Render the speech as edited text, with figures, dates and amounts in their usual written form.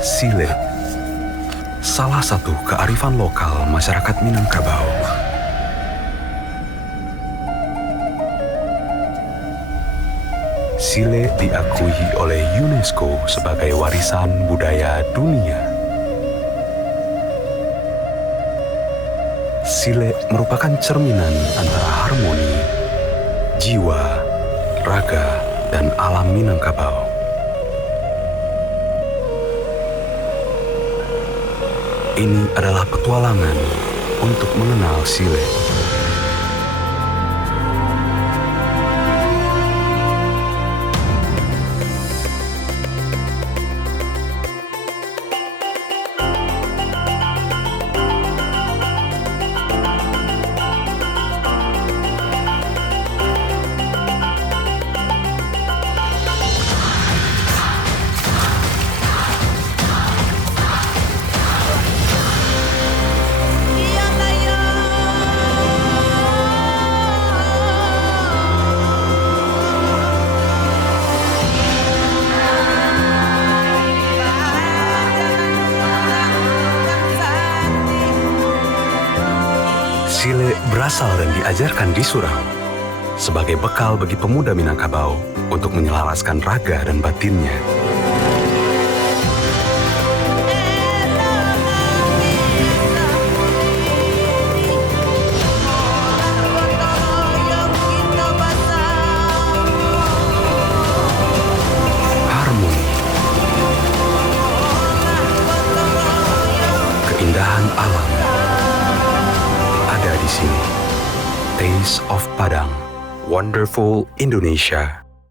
Sile, salah satu kearifan lokal masyarakat Minangkabau. Sile diakui oleh UNESCO sebagai warisan budaya dunia. Sile merupakan cerminan antara harmoni, jiwa, raga, dan alam Minangkabau. Ini adalah petualangan untuk mengenal Sile. Sile berasal dan diajarkan di surau sebagai bekal bagi pemuda Minangkabau untuk menyelaraskan raga dan batinnya. Harmoni, keindahan alam ada di sini. Taste of Padang, Wonderful Indonesia.